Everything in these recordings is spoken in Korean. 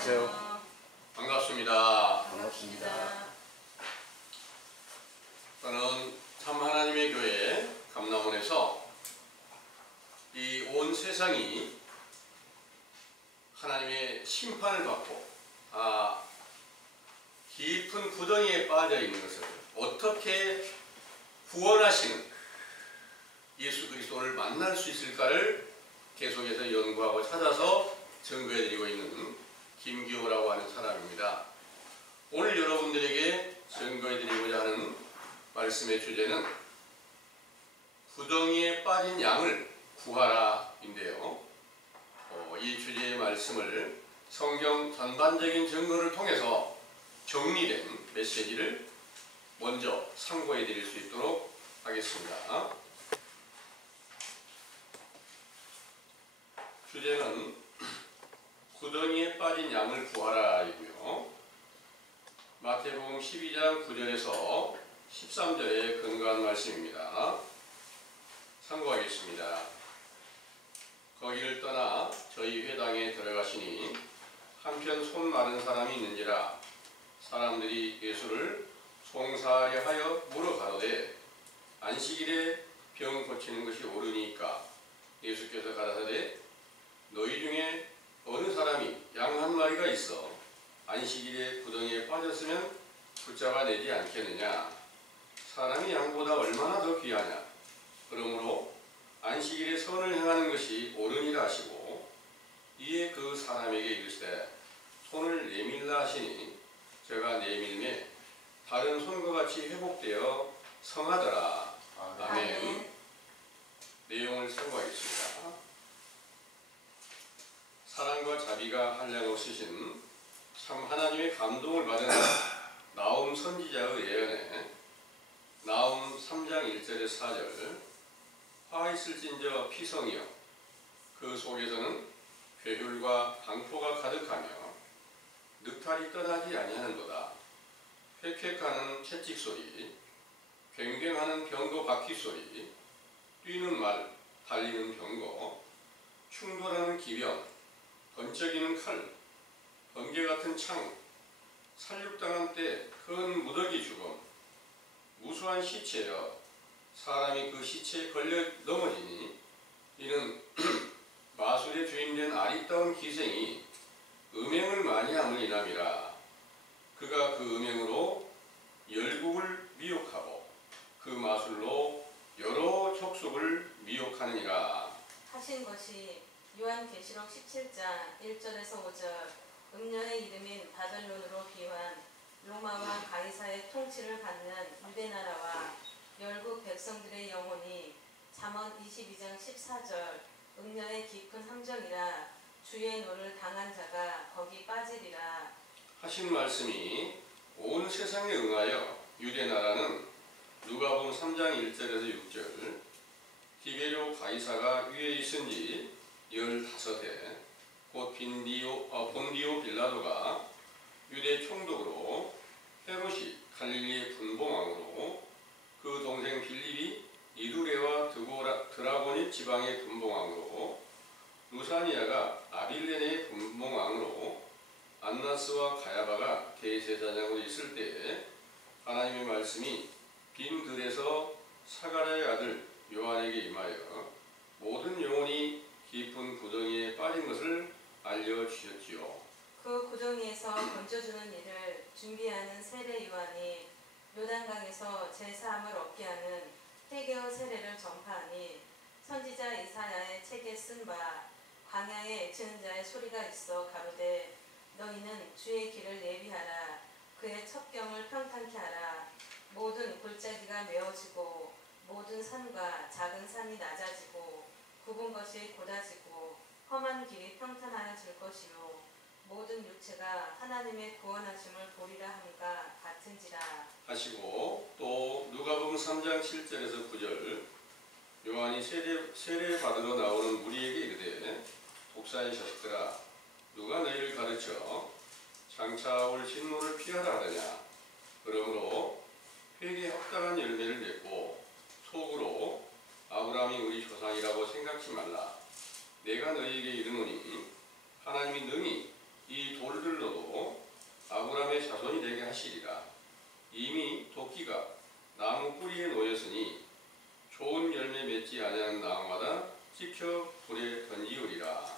안녕하세요. 반갑습니다. 반갑습니다. 저는 참 하나님의 교회 감남원에서 이 온 세상이 하나님의 심판을 받고 깊은 구덩이에 빠져 있는 것을 어떻게 구원하시는 예수 그리스도를 만날 수 있을까를 계속해서 연구하고 찾아서 증거해드리고 있는 김기호라고 하는 사람입니다. 오늘 여러분들에게 증거해드리고자 하는 말씀의 주제는 구덩이에 빠진 양을 구하라 인데요. 이 주제의 말씀을 성경 전반적인 증거를 통해서 정리된 메시지를 먼저 상고해 드릴 수 있도록 하겠습니다. 주제는 구덩이에 빠진 양을 구하라 이고요. 마태복음 12장 9절에서 13절의 근거한 말씀입니다. 상고하겠습니다. 거기를 떠나 저희 회당에 들어가시니 한편 손 마른 사람이 있는지라 사람들이 예수를 송사하려 하여 물어 가로되 안식일에 병 고치는 것이 옳으니까 예수께서 가라사대 너희 중에 어느 사람이 양 한 마리가 있어 안식일에 구덩이에 빠졌으면 붙잡아내지 않겠느냐. 사람이 양보다 얼마나 더 귀하냐. 그러므로 안식일에 선을 행하는 것이 옳으니라 하시고 이에 그 사람에게 이르시되 손을 내밀라 하시니 저가 내밀매 다른 손과 같이 회복되어 성하더라. 아멘. 내용을 상고하겠습니다. 사랑과 자비가 한량없으신 참 하나님의 감동을 받은 나움 선지자의 예언에 나움 3장 1절에 4절 화 있을진저 피성이여 그 속에서는 괴휼과 강포가 가득하며 늑탈이 떠나지 아니하는도다. 획획하는 채찍소리 괭괭하는 병거 바퀴소리 뛰는 말 달리는 병거 충돌하는 기병 번쩍이는 칼 번개같은 창 살육당한 때 큰 무더기 죽음 무수한 시체여 사람이 그 시체에 걸려 넘어지니 이는 마술의 주인된 아리따운 기생이 음행을 많이 함을 인함이라. 그가 그 음행으로 열국을 미혹하고 그 마술로 여러 족속을 미혹하느니라. 하신 것이 요한계시록 17장 1절에서 5절 음년의 이름인 바벨론으로 비유한 로마와 가이사의 통치를 받는 유대나라와 열국 백성들의 영혼이 잠언 22장 14절 음년의 깊은 함정이라 주의 노를 당한 자가 거기 빠지리라. 하신 말씀이 온 세상에 응하여 유대나라는 누가복음 3장 1절에서 6절 디베료 가이사가 위에 있은지 15해 곧 본디오 빌라도가 유대 총독으로 헤롯이 갈릴리의 분봉왕으로 그 동생 빌립이 이두레와 드라고니 지방의 분봉왕으로 루사니아가 아빌레네의 분봉왕으로 안나스와 가야바가 대제사장으로 있을 때에 하나님의 말씀이 빈 들에서 사가랴의 아들 요한에게 임하여 모든 영혼이 깊은 구덩이에 빠진 것을 알려주셨지요. 그 구덩이에서 건져주는 일을 준비하는 세례 요한이 요단강에서 제사함을 얻게 하는 회개의 세례를 전파하니 선지자 이사야의 책에 쓴 바 광야에 애치는 자의 소리가 있어 가로되 너희는 주의 길을 예비하라. 그의 첩경을 평탄케 하라. 모든 골짜기가 메어지고 모든 산과 작은 산이 낮아지고 굽은 것이 곧아지고 험한 길이 평탄하여질 것이요 모든 육체가 하나님의 구원하심을 보리라 함과 같은지라 하시고 또 누가복음 3장 7절에서 9절 요한이 세례 받으러 나오는 무리에게 이르되 독사의 자식들아 누가 너희를 가르쳐 장차 올 진노를 피하라 하느냐. 그러므로 회개에 합당한 열매를 맺고 속으로 아브라함이 우리 조상이라고 생각지 말라. 내가 너희에게 이르노니 하나님이 능히 이 돌들로도 아브라함의 자손이 되게 하시리라. 이미 도끼가 나무 뿌리에 놓였으니 좋은 열매 맺지 아니하는 나무마다 찍혀 불에 던지우리라.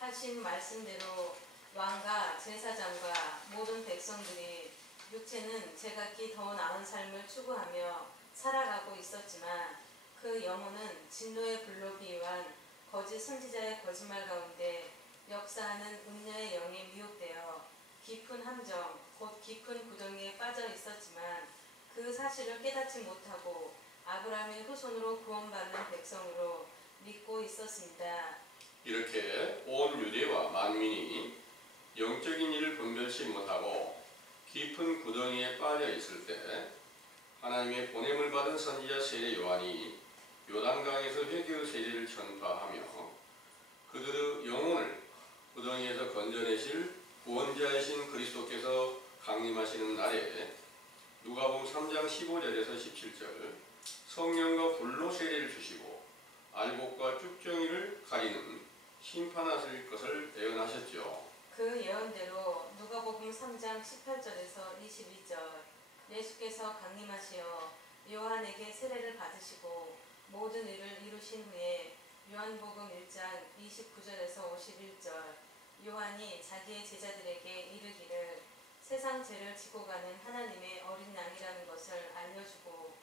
하신 말씀대로 왕과 제사장과 모든 백성들이 육체는 제각기 더 나은 삶을 추구하며 살아가고 있었지만 그 영혼은 진노의 불로 비유한 거짓 선지자의 거짓말 가운데 역사하는 음녀의 영에 미혹되어 깊은 함정, 곧 깊은 구덩이에 빠져 있었지만 그 사실을 깨닫지 못하고 아브라함의 후손으로 구원받는 백성으로 믿고 있었습니다. 이렇게 온 유대와 만민이 영적인 일을 분별치 못하고 깊은 구덩이에 빠져 있을 때 하나님의 보냄을 받은 선지자 세례 요한이 요단강에서 회개의 세례를 전파하며 그들의 영혼을 구덩이에서 건져내실 구원자이신 그리스도께서 강림하시는 날에 누가복음 3장 15절에서 17절 성령과 불로 세례를 주시고 알곡과 쭉정이를 가리는 심판하실 것을 예언하셨죠. 그 예언대로 누가복음 3장 18절에서 22절 예수께서 강림하시어 요한에게 세례를 받으시고 모든 일을 이루신 후에 요한복음 1장 29절에서 51절 요한이 자기의 제자들에게 이르기를 세상 죄를 지고 가는 하나님의 어린 양이라는 것을 알려주고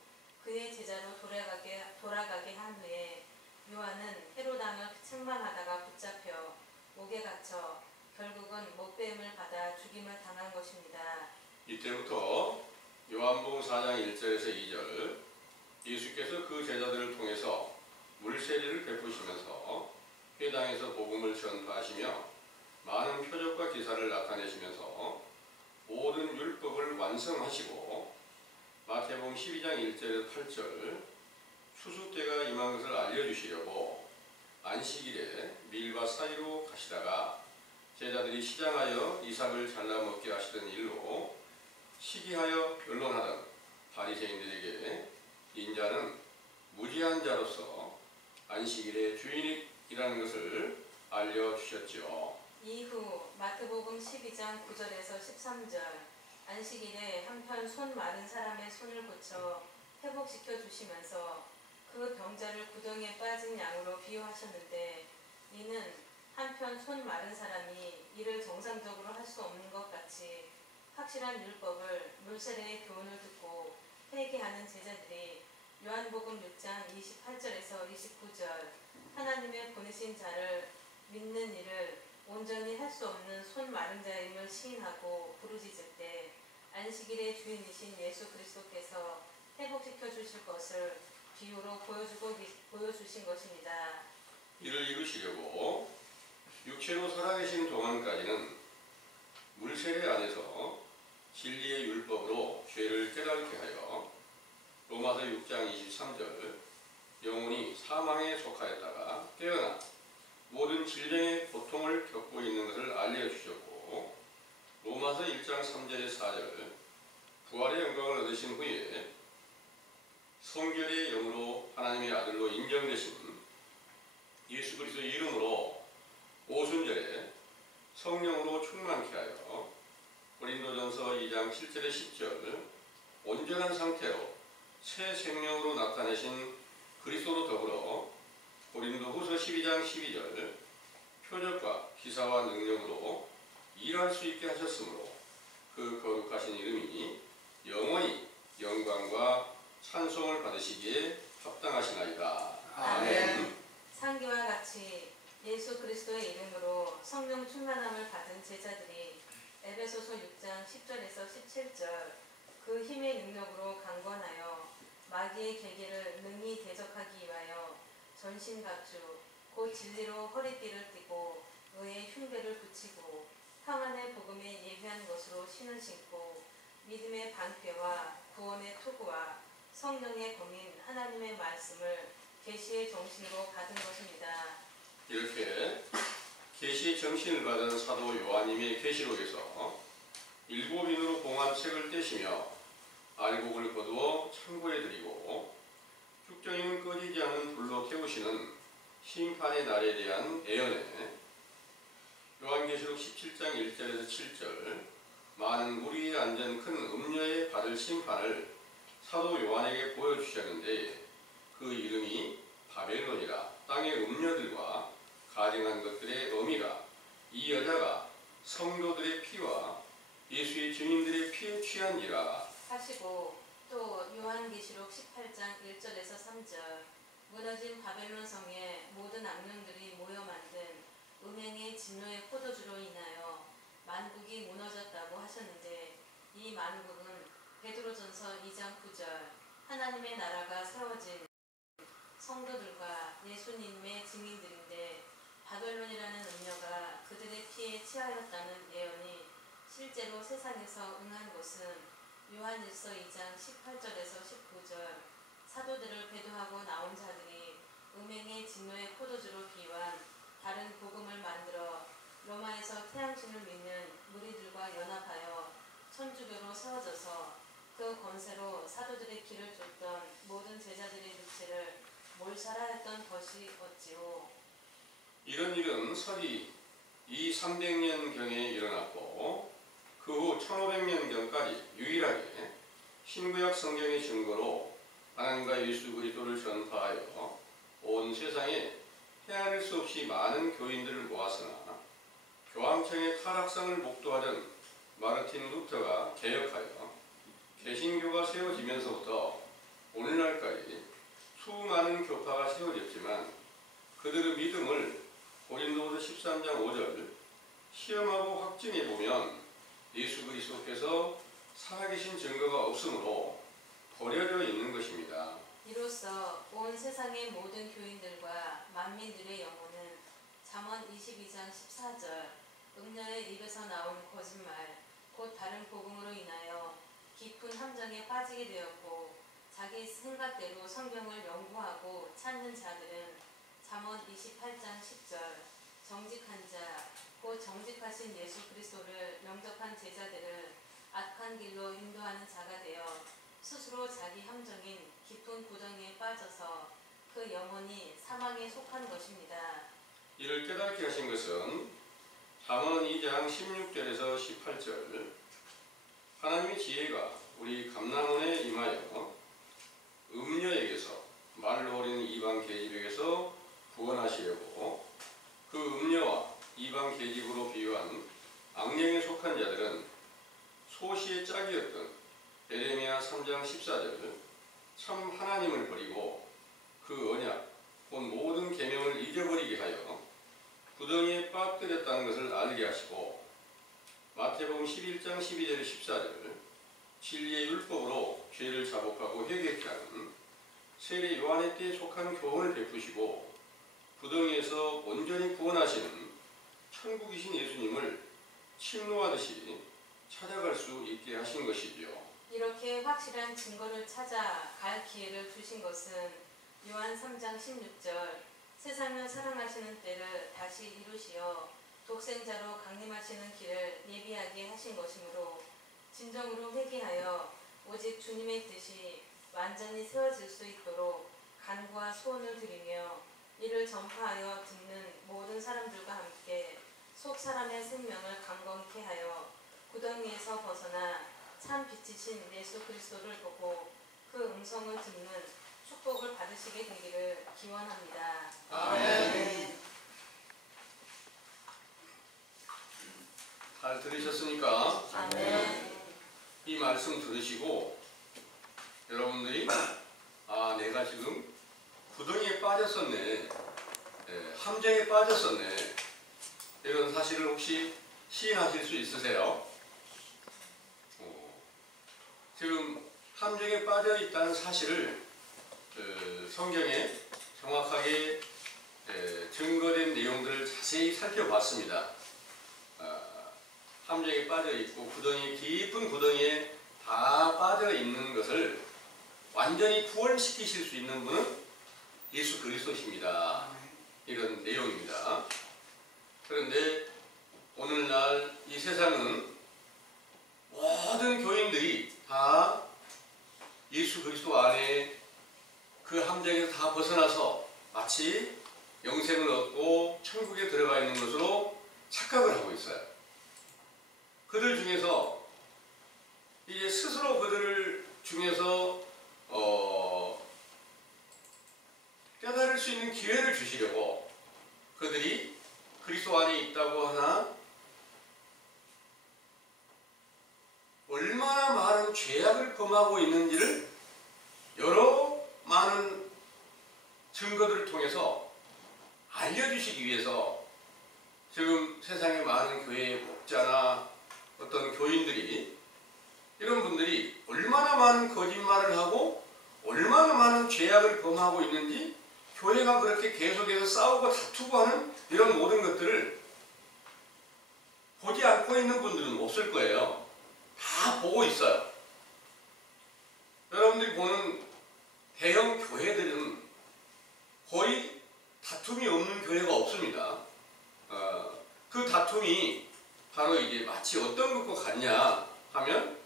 그의 제자로 돌아가게 한 후에 요한은 헤롯 왕을 책망하다가 붙잡혀 옥에 갇혀 결국은 못배임을 받아 죽임을 당한 것입니다. 이때부터 요한복음 4장 1절에서 2절 예수께서 그 제자들을 통해서 물세례를 베푸시면서 회당에서 복음을 전파하시며 많은 표적과 기사를 나타내시면서 모든 율법을 완성하시고 마태복음 12장 1절에서 8절 추수 때가 임한 것을 알려주시려고 안식일에 밀밭 사이로 가시다가 제자들이 시장하여 이삭을 잘라 먹게 하시던 일로 시기하여 변론하던 바리새인들에게 인자는 무지한 자로서 안식일의 주인이라는 것을 알려주셨죠. 이후 마태복음 12장 9절에서 13절 안식일에 한편 손 마른 사람의 손을 고쳐 회복시켜 주시면서 그 병자를 구덩이에 빠진 양으로 비유하셨는데 이는 한편 손 마른 사람이 이를 정상적으로 할 수 없는 것 같이 확실한 율법을 물세례의 교훈을 듣고 회개하는 제자들이 요한복음 6장 28절에서 29절 하나님의 보내신 자를 믿는 일을 온전히 할 수 없는 손 마른 자임을 시인하고 부르짖을 때 안식일의 주인이신 예수 그리스도께서 회복시켜 주실 것을 비유로 보여주신 것입니다. 이를 이루시려고 육체로 살아계신 동안까지는 물세례 안에서 진리의 율법으로 죄를 깨닫게 하여 로마서 6장 23절 영혼이 사망에 속하였다가 깨어나 모든 질병의 고통을 겪고 있는 것을 알려주셨고 로마서 1장 3절에 4절 부활의 영광을 얻으신 후에 성결의 영으로 하나님의 아들로 인정되신 예수 그리스도 이름으로 오순절에 성령으로 충만케 하여 고린도전서 2장 7절에 10절 온전한 상태로 새 생명으로 나타내신 그리스도로 더불어 고린도후서 12장 12절 표적과 기사와 능력으로 일할 수 있게 하셨으므로 그 거룩하신 이름이 영원히 영광과 찬송을 받으시기에 합당하시나이다. 아멘. 상기와 같이 예수 그리스도의 이름으로 성령 충만함을 받은 제자들이 에베소서 6장 10절에서 17절 그 힘의 능력으로 강권하여 마귀의 계기를 능히 대적하기 위하여 전신갑주 곧 진리로 허리띠를 띠고 의의 흉배를 붙이고 평안의 복음에 예비한 것으로 신을 신고 믿음의 방패와 구원의 투구와 성령의 검인 하나님의 말씀을 계시의 정신으로 받은 것입니다. 이렇게 계시의 정신을 받은 사도 요한님의 계시록에서 일곱인으로 봉한 책을 떼시며 알곡을 거두어 창고에 드리고 쭉정이는 꺼지지 않는 불로 태우시는 심판의 날에 대한 예언에 요한계시록 17장 1절에서 7절 많은 무리에 앉은 큰 음녀에 받을 심판을 사도 요한에게 보여주셨는데 그 이름이 바벨론이라 땅의 음녀들과 가증한 것들의 어미라 이 여자가 성도들의 피와 예수의 증인들의 피에 취한지라 하시고 또 요한계시록 18장 1절에서 3절 무너진 바벨론 성에 모든 악령들이 모여 만든 음행의 진노의 포도주로 인하여 만국이 무너졌다고 하셨는데 이 만국은 베드로전서 2장 9절 하나님의 나라가 세워진 성도들과 예수님의 증인들인데 바벨론이라는 음녀가 그들의 피에 취하였다는 예언이 실제로 세상에서 응한 것은 요한일서 2장 18절에서 19절 사도들을 배도하고 나온 자들이 음행의 진노의 포도주로 비유한 다른 복음을 만들어 로마에서 태양신을 믿는 무리들과 연합하여 천주교로 세워져서 그 권세로 사도들의 길을 쫓던 모든 제자들의 육체를 몰살하였던 것이 어찌오. 이런 일은 서기 300년경에 일어났고 그 후 1500년경까지 유일하게 신구약 성경의 증거로 하나님과 예수 그리스도를 전파하여 온 세상에 헤아릴 수 없이 많은 교인들을 모았으나 교황청의 타락상을 목도하던 마르틴 루터가 개혁하여 개신교가 세워지면서부터 오늘날까지 수많은 교파가 세워졌지만 그들의 믿음을 고린도후서 13장 5절 시험하고 확증해보면 예수 그리스도께서 살아계신 증거가 없으므로 버려져 있는 것입니다. 이로써 온 세상의 모든 교인들과 만민들의 영혼은 잠언 22장 14절 음녀의 입에서 나온 거짓말 곧 다른 복음으로 인하여 깊은 함정에 빠지게 되었고 자기 생각대로 성경을 연구하고 찾는 자들은 잠언 28장 10절 정직한 자 곧 정직하신 예수 그리스도를 영접한 제자들을 악한 길로 인도하는 자가 되어 스스로 자기 함정인 깊은 구덩이에 빠져서 그 영혼이 사망에 속한 것입니다. 이를 깨닫게 하신 것은 잠언 2장 16절에서 18절 하나님의 지혜가 우리 감람원에 임하여 음녀에게서 말로 어린 이방 계집에게서 구원하시려고 그 음녀와 이방 계집으로 비유한 악령에 속한 자들은 소시의 짝이었던 에레미야 3장 14절 참 하나님을 버리고 그 언약 곧 모든 계명을 잊어버리게 하여 구덩이에 빠뜨렸다는 것을 알게 하시고 마태복음 11장 12절 14절 진리의 율법으로 죄를 자복하고 회개케 하는 세례 요한의 때에 속한 교훈을 베푸시고 구덩이에서 온전히 구원하시는 천국이신 예수님을 침노하듯이 찾아갈 수 있게 하신 것이지요. 이렇게 확실한 증거를 찾아 갈 기회를 주신 것은 요한 3장 16절 세상을 사랑하시는 때를 다시 이루시어 독생자로 강림하시는 길을 예비하게 하신 것이므로 진정으로 회개하여 오직 주님의 뜻이 완전히 세워질 수 있도록 간구와 소원을 드리며 이를 전파하여 듣는 모든 사람들과 함께 속 사람의 생명을 강건케 하여 구덩이에서 벗어나 참 빛이신 예수 그리스도를 보고 그 음성을 듣는 축복을 받으시게 되기를 기원합니다. 아멘. 잘 들으셨습니까? 아멘. 이 말씀 들으시고 여러분들이 내가 지금 구덩이에 빠졌었네, 함정에 빠졌었네 이런 사실을 혹시 시인하실 수 있으세요? 지금 함정에 빠져 있다는 사실을 성경에 정확하게 증거된 내용들을 자세히 살펴봤습니다. 함정에 빠져 있고 깊은 구덩이에 다 빠져 있는 것을 완전히 구원시키실 수 있는 분은 예수 그리스도십니다. 이런 내용입니다. 그런데 오늘날 이 세상은 모든 교인들이 다 예수 그리스도 안에 그 함정에서 다 벗어나서 마치 영생을 얻고 천국에 들어가 있는 것으로 착각을 하고 있어요. 그들 중에서 이제 스스로 그들 중에서 깨달을 수 있는 기회를 주시려고 그들이 그리스도 안에 있다고 하나 얼마나 많은 죄악을 범하고 있는지를 여러 많은 증거들을 통해서 알려주시기 위해서 지금 세상의 많은 교회의 목자나 어떤 교인들이 이런 분들이 얼마나 많은 거짓말을 하고 얼마나 많은 죄악을 범하고 있는지 교회가 그렇게 계속해서 싸우고 다투고 하는 이런 모든 것들을 보지 않고 있는 분들은 없을 거예요. 다 보고 있어요. 여러분들이 보는 대형 교회들은 거의 다툼이 없는 교회가 없습니다. 그 다툼이 바로 이제 마치 어떤 것과 같냐 하면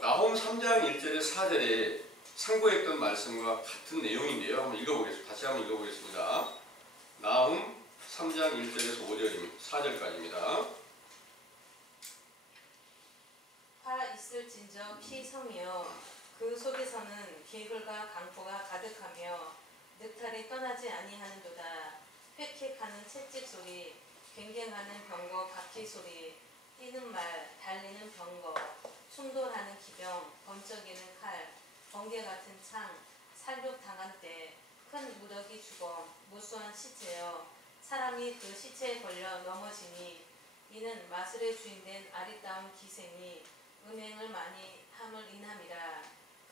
나홈 3장 1절에 4절에 상고했던 말씀과 같은 내용인데요. 한번 읽어보겠습니다. 다시 한번 읽어보겠습니다. 나홈 3장 1절에서 4절까지입니다. 파 있을진저 피섬이여 그 속에서는 개굴과 강포가 가득하며 늑탈이 떠나지 아니하는도다. 획획하는 채찍 소리, 괭괭하는 병거 바퀴 소리, 뛰는 말, 달리는 병거, 충돌하는 기병, 번쩍이는 칼, 번개 같은 창, 살육당한 때, 큰 무더기 주검, 무수한 시체여 사람이 그 시체에 걸려 넘어지니 이는 마술의 주인된 아리따운 기생이 음행을 많이 함을 인함이라.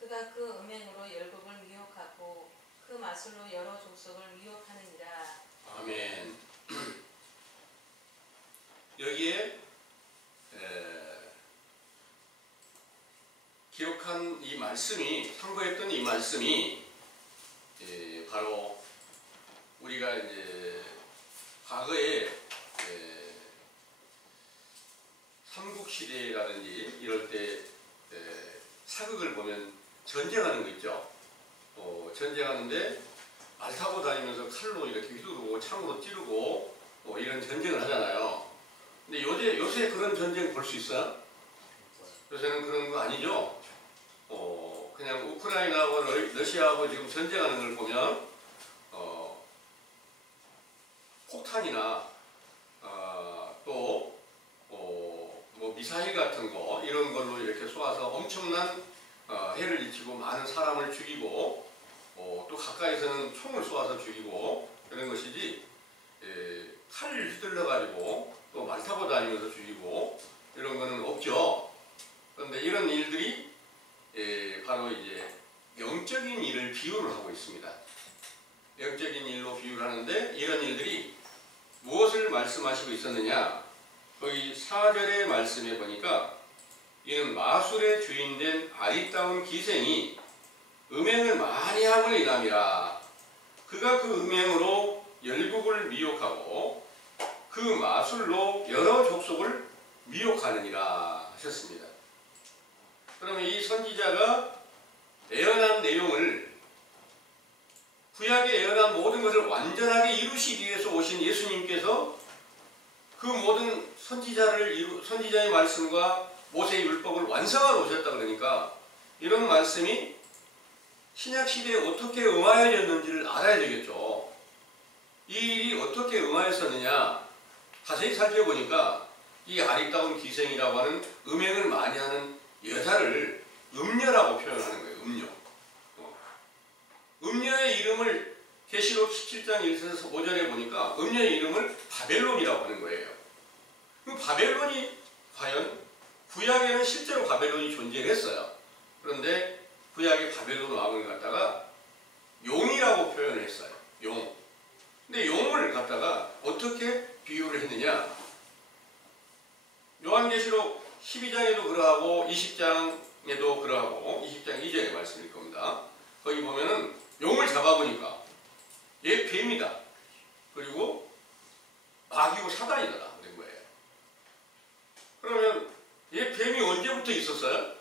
그가 그 음행으로 열국을 미혹하고 그 마술로 여러 족속을 미혹하느니라. 아멘. 여기에 기록한 이 말씀이, 상고했던 이 말씀이 바로 우리가 이제 과거에 삼국시대라든지 이럴 때 사극을 보면 전쟁하는 거 있죠. 전쟁하는데 말 타고 다니면서 칼로 이렇게 휘두르고 창으로 찌르고 이런 전쟁을 하잖아요. 근데 요새 그런 전쟁 볼 수 있어요? 요새는 그런 거 아니죠. 그냥 우크라이나하고 러시아하고 지금 전쟁하는 걸 보면 폭탄이나 또 뭐 미사일 같은 거 이런 걸로 이렇게 쏘아서 엄청난 해를 끼치고 많은 사람을 죽이고 또 가까이서는 총을 쏘아서 죽이고 그런 것이지 칼을 휘둘러 가지고 또 말 타고 다니면서 죽이고 이런 거는 없죠. 그런데 이런 일들이 바로 이제 영적인 일을 비유를 하고 있습니다. 영적인 일로 비유를 하는데 이런 일들이 무엇을 말씀하시고 있었느냐? 거기 4절의 말씀에 보니까 이는 마술의 주인된 아리따운 기생이 음행을 많이 함을 인함이라. 그가 그 음행으로 열국을 미혹하고 그 마술로 여러 족속을 미혹하느니라 하셨습니다. 그러면 이 선지자가 예언한 내용을 구약에 예언한 모든 것을 완전하게 이루시기 위해서 오신 예수님께서 그 모든 선지자의 말씀과 모세의 율법을 완성하러 오셨다 그러니까 이런 말씀이 신약 시대에 어떻게 응하여졌는지를 알아야 되겠죠. 이 일이 어떻게 응하였었느냐 자세히 살펴보니까 이 아리따운 기생이라고 하는 음행을 많이 하는 여자를 음녀라고 표현하는 거예요. 음녀. 음녀의 이름을 계시록 17장 1절에서 5절에 보니까 음녀의 이름을 바벨론이라고 하는 거예요. 그 바벨론이 과연 구약에는 실제로 바벨론이 존재했어요. 그런데 구약의 바벨론 왕을 갖다가 용이라고 표현을 했어요. 용. 근데 용을 갖다가 어떻게 비유를 했느냐? 요한계시록 12장에도 그러하고 20장에도 그러하고 20장 2절의 말씀일 겁니다. 거기 보면은 용을 잡아보니까 얘 뱀이다. 그리고 마귀고 사단이다. 된 거예요. 그러면 얘 뱀이 언제부터 있었어요?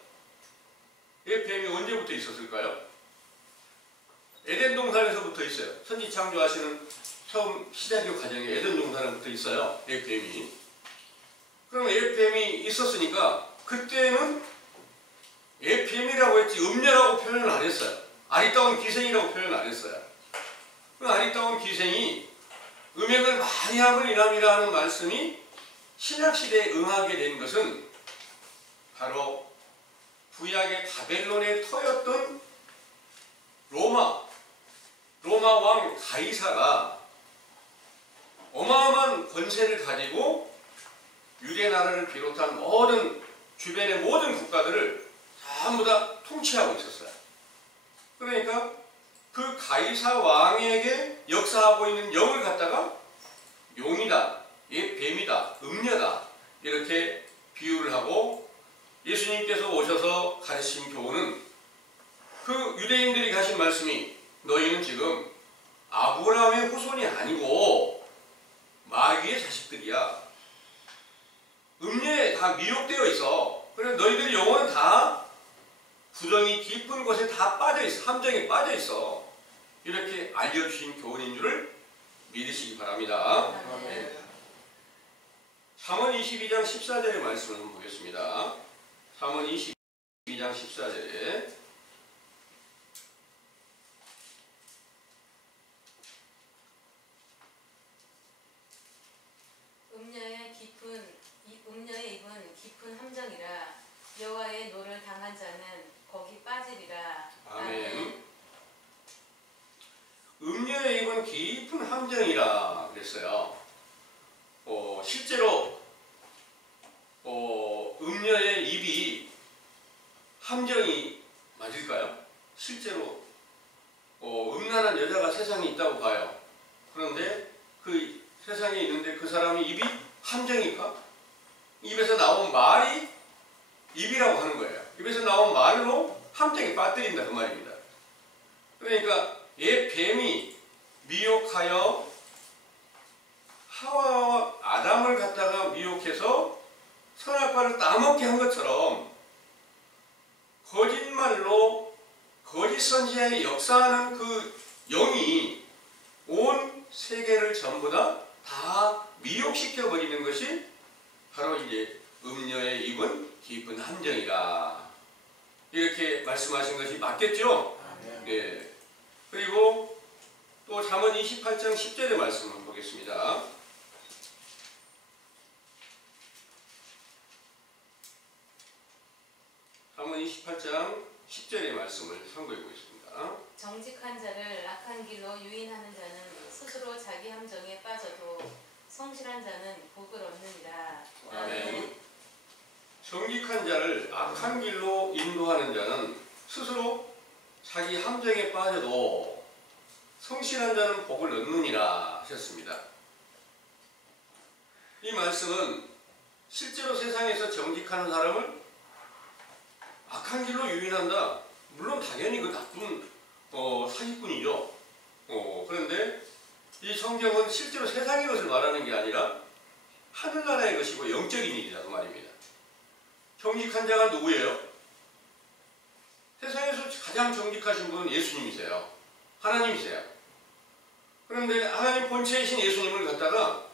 얘 뱀이 언제부터 있었을까요? 에덴 동산에서부터 있어요. 천지 창조하시는 처음 시작의 과정에 에덴 동산부터 있어요. 뱀이. 그럼 뱀이 있었으니까 그때는 뱀이라고 했지 음녀라고 표현을 안 했어요. 아리따운 기생이라고 표현 안 했어요. 그 아리따운 기생이 음행을 많이 함을 인함이라 하는 말씀이 신약시대에 응하게 된 것은 바로 구약의 바벨론의 터였던 로마 왕 가이사가 어마어마한 권세를 가지고 유대 나라를 비롯한 모든 주변의 모든 국가들을 전부 다 통치하고 있었어요. 그러니까 그 가이사 왕에게 역사하고 있는 영을 갖다가 용이다, 뱀이다, 음녀다 이렇게 비유를 하고 예수님께서 오셔서 가르친 교훈은 그 유대인들이 가신 말씀이 너희는 지금 아브라함의 후손이 아니고 마귀의 자식들이야. 음녀에 다 미혹되어 있어. 그래서 너희들의 영혼은 다 구덩이 깊은 곳에 다 빠져있어. 함정에 빠져있어. 이렇게 알려주신 교훈인 줄을 믿으시기 바랍니다. 네. 잠언 22장 14절의 말씀을 한번 보겠습니다. 잠언 22장 14절에 음녀의 입은 깊은 함정이라 여호와의 노를 당한 자는 거기 빠지리라. 아멘. 음녀의 입은 깊은 함정이라 그랬어요. 실제로 음녀의 입이 함정이 맞을까요? 실제로 음란한 여자가 세상에 있다고 봐요. 그런데 그 세상에 있는데 그 사람이 입이 함정일까? 입에서 나온 말이 입이라고 하는 거예요. 입에서 나온 말로 함정에 빠뜨린다 그 말입니다. 그러니까 뱀이 미혹하여 하와와 아담을 갖다가 미혹해서 선악과를 따먹게 한 것처럼 거짓말로 거짓 선지자의 역사하는 그 영이 온 세계를 전부 다 미혹시켜 버리는 것이 바로 이제 음녀의 입은 깊은 함정이라 이렇게 말씀하신 것이 맞겠죠? 네. 그리고 또 잠언 28장 10절의 말씀을 보겠습니다. 잠언 28장 10절의 말씀을 참고해 보겠습니다. 정직한 자를 악한 길로 유인하는 자는 스스로 자기 함정에 빠져도 성실한 자는 복을 얻느니라. 아멘. 정직한 자를 악한 길로 인도하는 자는 스스로 자기 함정에 빠져도 성실한 자는 복을 얻느니라 하셨습니다. 이 말씀은 실제로 세상에서 정직한 사람을 악한 길로 유인한다. 물론 당연히 그 나쁜 사기꾼이죠. 그런데 이 성경은 실제로 세상의 것을 말하는 게 아니라 하늘나라의 것이고 영적인 일이다 그 말입니다. 정직한 자가 누구예요? 세상에서 가장 정직하신 분은 예수님이세요. 하나님이세요. 그런데 하나님 본체이신 예수님을 갖다가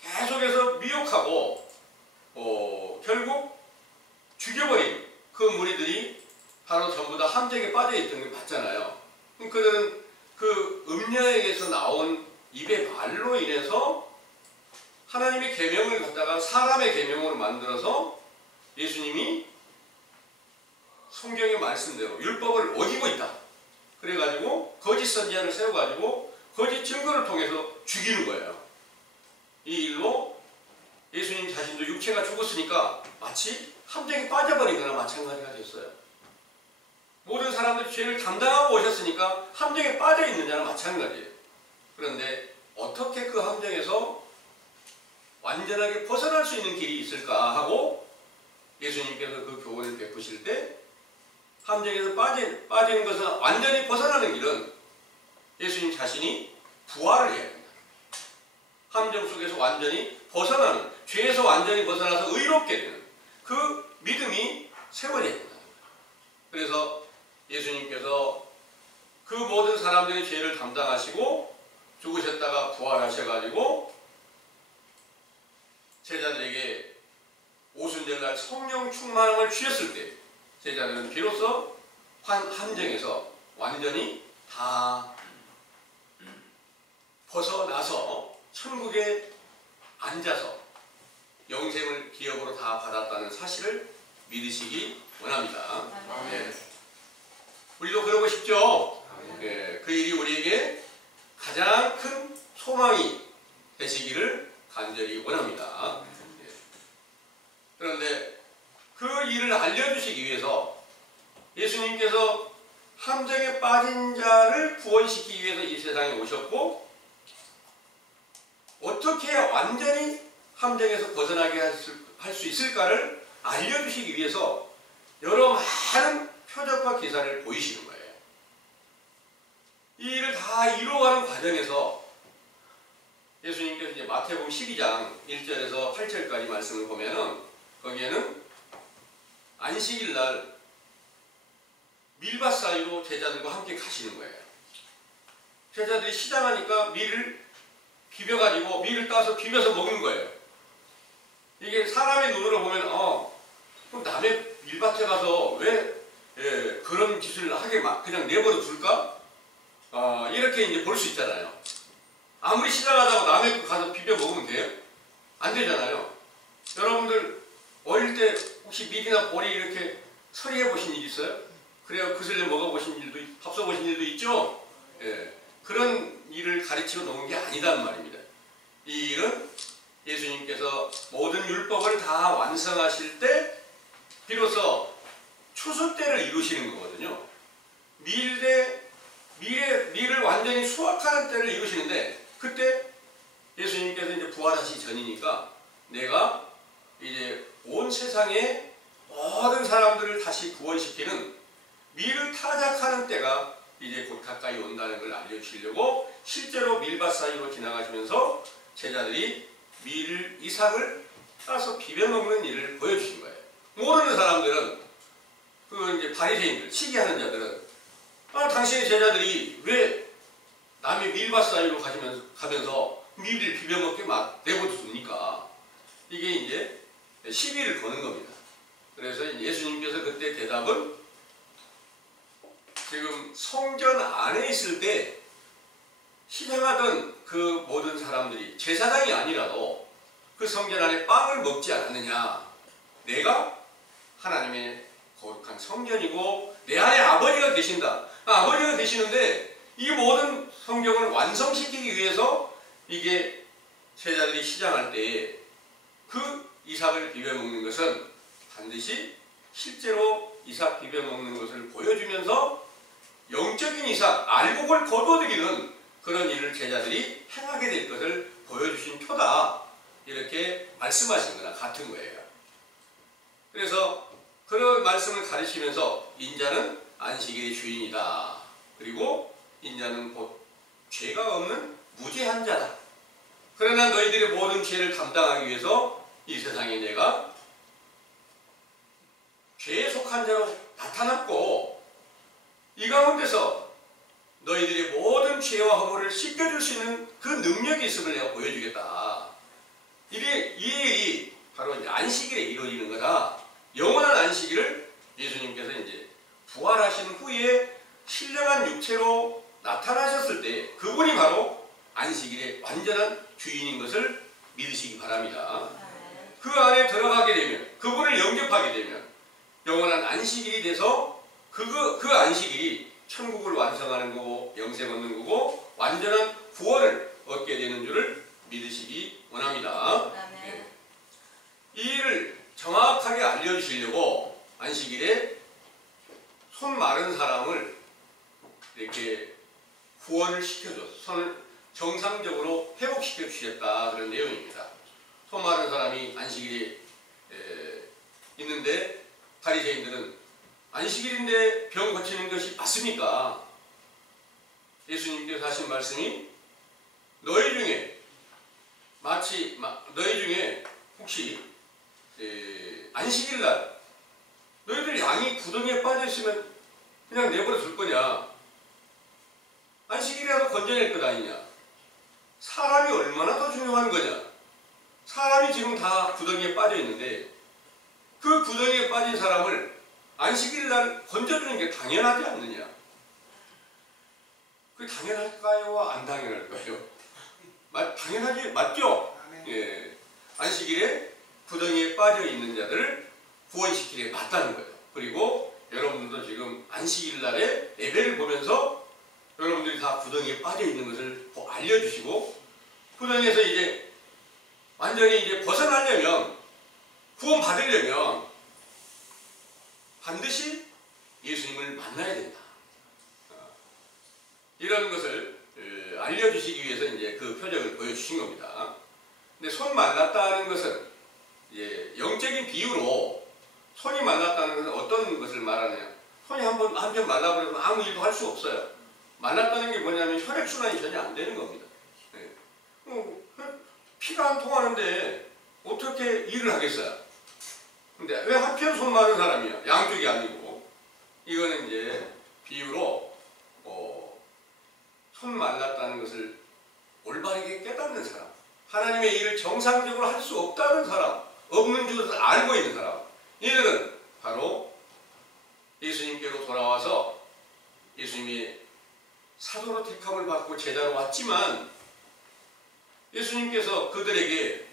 계속해서 미혹하고 결국 죽여버린 그 무리들이 바로 전부 다 함정에 빠져있던 게 맞잖아요. 그들은 그 음녀에게서 나온 입의 말로 인해서 하나님의 계명을 갖다가 사람의 계명으로 만들어서 예수님이 성경의 말씀대로 율법을 어기고 있다. 그래가지고 거짓 선지자를 세워가지고 거짓 증거를 통해서 죽이는 거예요. 이 일로 예수님 자신도 육체가 죽었으니까 마치 함정에 빠져버린 거나 마찬가지가 됐어요. 모든 사람들이 죄를 담당하고 오셨으니까 함정에 빠져있는 자는 마찬가지예요. 그런데 어떻게 그 함정에서 완전하게 벗어날 수 있는 길이 있을까 하고 예수님께서 그 교훈을 베푸실 때 함정에서 빠지는 것은 완전히 벗어나는 길은 예수님 자신이 부활을 해야 된다. 함정 속에서 완전히 벗어나는, 죄에서 완전히 벗어나서 의롭게 되는 그 믿음이 세워져야 된다. 그래서 예수님께서 그 모든 사람들의 죄를 담당하시고 죽으셨다가 부활하셔가지고 제자들에게 오순절날 성령 충만함을 주셨을 때 제자들은 비로소 함정에서 완전히 다 벗어나서 천국에 앉아서 영생을 기업으로 다 받았다는 사실을 믿으시기 원합니다. 네. 우리도 그러고 싶죠? 네. 그 일이 우리에게 가장 큰 소망이 되시기를 간절히 원합니다. 네. 그런데 그 일을 알려주시기 위해서 예수님께서 함정에 빠진 자를 구원시키기 위해서 이 세상에 오셨고, 어떻게 완전히 함정에서 벗어나게 할 수 있을까를 알려주시기 위해서 여러 많은 표적과 기사를 보이시는 거예요. 이 일을 다 이루어가는 과정에서 예수님께서 이제 마태복음 12장 1절에서 8절까지 말씀을 보면은 거기에는 안식일 날 밀밭 사이로 제자들과 함께 가시는 거예요. 제자들이 시장하니까 밀을 비벼가지고 밀을 따서 비벼서 먹는 거예요. 이게 사람의 눈으로 보면 그럼 남의 밀밭에 가서 왜 그런 짓을 하게 막 그냥 내버려 둘까? 이렇게 이제 볼 수 있잖아요. 아무리 시장하다고 남의 거 가서 비벼 먹으면 돼요? 안 되잖아요. 여러분들 어릴 때 혹시 밀이나 보리 이렇게 처리해 보신 일 있어요? 그래야 그슬려 먹어보신 일도, 밥 써보신 일도 있죠? 예, 그런 일을 가르치고 놓은 게 아니단 말입니다. 이 일은 예수님께서 모든 율법을 다 완성하실 때 비로소 추수 때를 이루시는 거거든요. 밀을 완전히 수확하는 때를 이루시는데, 그때 예수님께서 이제 부활하시기 전이니까 내가 이제 온 세상의 모든 사람들을 다시 구원시키는 밀을 타작하는 때가 이제 곧 가까이 온다는 걸 알려주시려고 실제로 밀밭 사이로 지나가시면서 제자들이 이삭을 따서 비벼먹는 일을 보여주신 거예요. 모르는 사람들은, 이제 바리새인들, 시기하는 자들은, 당신의 제자들이 왜 남의 밀밭 사이로 가면서 밀을 비벼먹게 막 내버려둡니까? 이게 이제 시비를 거는 겁니다. 그래서 예수님께서 그때 대답은, 지금 성전 안에 있을 때 시장하던 그 모든 사람들이 제사장이 아니라도 그 성전 안에 빵을 먹지 않았느냐. 내가 하나님의 거룩한 성전이고 내 안에 아버지가 계신다. 아버지가 계시는데 이 모든 성경을 완성시키기 위해서 이게 제자들이 시장할 때에 그 이삭을 비벼먹는 것은 반드시 실제로 이삭 비벼먹는 것을 보여주면서 영적인 이삭, 알곡을 거둬들이는 그런 일을 제자들이 행하게 될 것을 보여주신 표다. 이렇게 말씀하신 거나 같은 거예요. 그래서 그런 말씀을 가르치면서 인자는 안식일의 주인이다. 그리고 인자는 곧 죄가 없는 무죄한 자다. 그러나 너희들의 모든 죄를 감당하기 위해서 이 세상에 내가 죄에 속한 자로 나타났고, 이 가운데서 너희들의 모든 죄와 허물을 씻겨줄 수 있는 그 능력이 있음을 내가 보여주겠다. 이 일이 바로 이제 안식일에 이루어지는 거다. 영원한 안식일을 예수님께서 이제 부활하신 후에 신령한 육체로 나타나셨을 때 그분이 바로 안식일의 완전한 주인인 것을 믿으시기 바랍니다. 그 안에 들어가게 되면, 그분을 영접하게 되면 영원한 안식일이 돼서 그 안식일이 천국을 완성하는 거고 영생 얻는 거고 완전한 구원을 얻게 되는 줄을 믿으시기 원합니다. 네. 이 일을 정확하게 알려주시려고 안식일에 손 마른 사람을 이렇게 구원을 시켜줘서 손을 정상적으로 회복시켜 주셨다, 그런 내용입니다. 손 마른 사람이 안식일에 있는데 바리새인들은 안식일인데 병 고치는 것이 맞습니까? 예수님께서 하신 말씀이 너희 중에 혹시 안식일날 너희들 양이 구덩이에 빠져있으면 그냥 내버려 둘 거냐? 안식일이라도 건져낼 것 아니냐? 사람이 얼마나 더 중요한 거냐. 사람이 지금 다 구덩이에 빠져 있는데 그 구덩이에 빠진 사람을 안식일 날 건져주는 게 당연하지 않느냐. 그게 당연할까요? 안 당연할까요? 당연하지, 맞죠? 예. 안식일에 구덩이에 빠져 있는 자들을 구원시키기에 맞다는 거예요. 그리고 여러분들도 지금 안식일 날에 예배를 보면서 여러분들이 다 구덩이에 빠져 있는 것을 알려주시고, 구덩이에서 이제 완전히 이제 벗어나려면, 구원 받으려면 반드시 예수님을 만나야 된다. 이런 것을 알려주시기 위해서 이제 그 표적을 보여주신 겁니다. 근데 손 말랐다는 것은 이제 영적인 비유로 손이 말랐다는 것은 어떤 것을 말하느냐. 손이 한편 말라버리면 아무 일도 할 수 없어요. 말랐다는 게 뭐냐면 혈액순환이 전혀 안 되는 겁니다. 네. 피가 안 통하는데 어떻게 일을 하겠어요? 근데 왜 한편 손 마른 사람이야? 양쪽이 아니고. 이거는 이제 비유로 손 말랐다는 것을 올바르게 깨닫는 사람, 하나님의 일을 정상적으로 할 수 없다는 사람, 없는 줄을 알고 있는 사람, 이들은 바로 예수님께로 돌아와서 예수님이 사도로 택함을 받고 제자로 왔지만 예수님께서 그들에게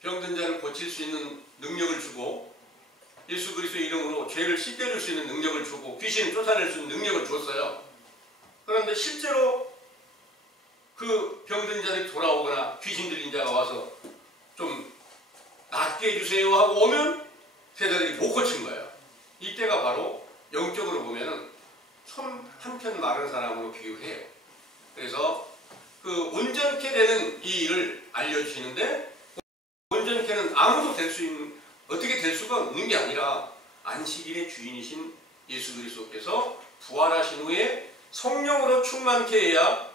병든 자를 고칠 수 있는 능력을 주고 예수 그리스도의 이름으로 죄를 씻겨줄 수 있는 능력을 주고 귀신을 쫓아낼 수 있는 능력을 줬어요. 그런데 실제로 그 병든 자들이 돌아오거나 귀신 들린 자가 와서 좀 낫게 해주세요 하고 오면 제자들이 못 고친 거예요. 이때가 바로 영적으로 보면은 손 한편 마른 사람으로 비유해요. 그래서 그 온전케 되는 이 일을 알려주시는데, 온전케는 아무도 될 수 있는, 어떻게 될 수가 없는 게 아니라 안식일의 주인이신 예수 그리스도께서 부활하신 후에 성령으로 충만케 해야